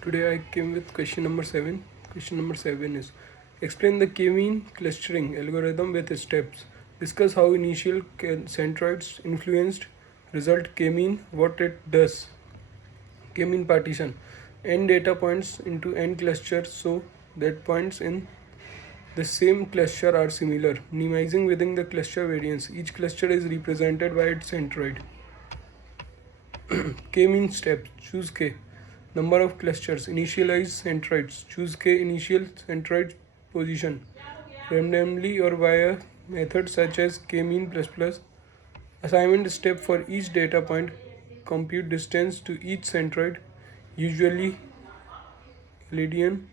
Today I came with question number 7. Question number 7 is explain the k-mean clustering algorithm with steps. Discuss how initial centroids influenced result k-mean, what it does. K-mean partition. N data points into n clusters so that points in the same cluster are similar, minimizing within the cluster variance. Each cluster is represented by its centroid. K-mean steps. Choose K. Number of clusters. Initialize centroids. Choose K initial centroid position randomly or via methods such as k-mean plus. Assignment step for each data point. Compute distance to each centroid, usually Euclidean,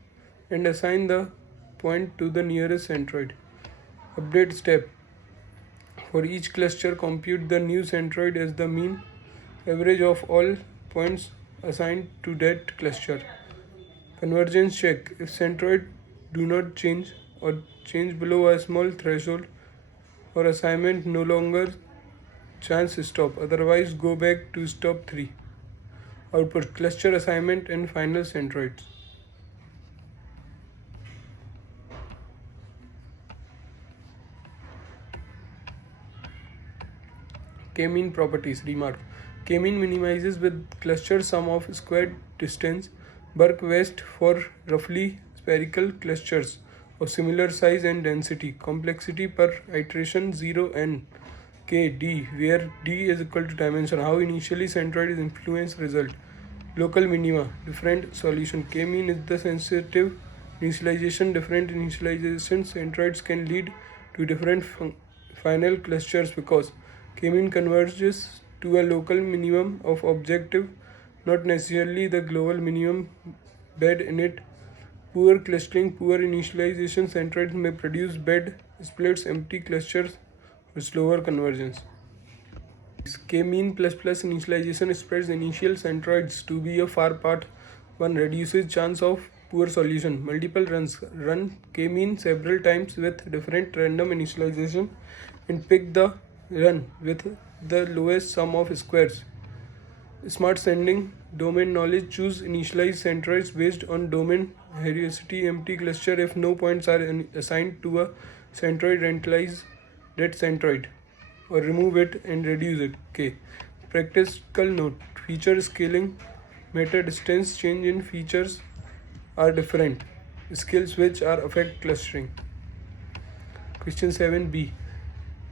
and assign the point to the nearest centroid. Update step. For each cluster, compute the new centroid as the mean average of all points assigned to that cluster. Convergence check. If centroid do not change or change below a small threshold or assignment no longer chance stop, otherwise go back to stop 3. Output cluster assignment and final centroids. K-mean properties. Remark. K-mean minimizes with cluster sum of squared distance Burke-West for roughly spherical clusters of similar size and density. Complexity per iteration 0 n k d, where d is equal to dimension. How initially centroid is influence result. Local minima. Different solution. K-mean is the sensitive initialization. Different initialization centroids can lead to different final clusters because K-mean converges to a local minimum of objective, not necessarily the global minimum bed in it. Poor clustering, poor initialization centroids may produce bed splits, empty clusters, or slower convergence. K-mean plus initialization spreads initial centroids to be a far apart. One reduces chance of poor solution. Multiple runs. Run K-mean several times with different random initialization and pick the run with the lowest sum of squares. Smart sending domain knowledge. Choose initialize centroids based on domain heuristicity. Empty cluster if no points are assigned to a centroid. Rentalize that centroid or remove it and reduce it. K. Practical note. Feature scaling. Meta distance change in features are different. Skills which are affect clustering. Question 7b.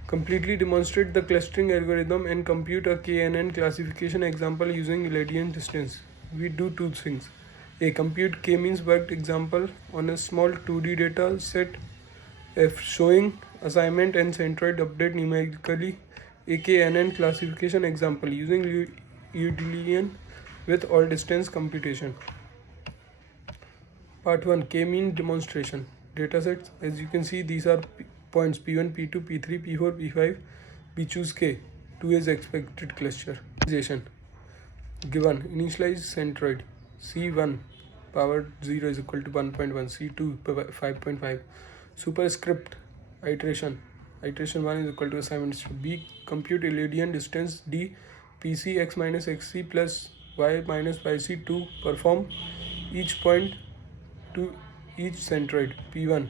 Completely demonstrate the clustering algorithm and compute a KNN classification example using Euclidean distance. We do two things. A. Compute k-means worked example on a small 2D data set. F. Showing assignment and centroid update numerically. A KNN classification example using Euclidean with all distance computation. Part 1. K-mean demonstration. Datasets. As you can see, these are points P1, P2, P3, P4, P5. We choose K. 2 is expected cluster. Given initialized centroid C1 power 0 is equal to 1.1, C2 5.5. Superscript iteration 1 is equal to assignment step. B. Compute Euclidean distance D PC x minus xc plus y minus yc to perform each point to each centroid. P1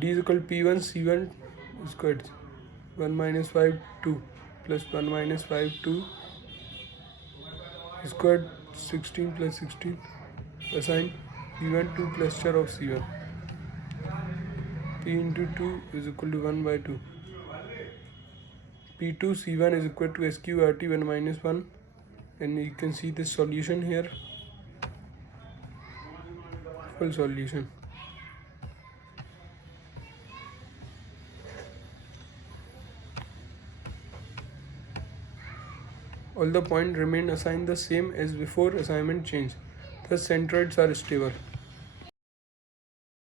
D is equal to P1 C1 squared 1 minus 5 2 plus 1 minus 5 2 squared 16 plus 16. Assign P1 to cluster of C1. P into 2 is equal to 1 by 2. P2 C1 is equal to SQRT 1 minus 1, and you can see this solution here. Full solution. All the points remain assigned the same as before assignment change. Thus centroids are stable.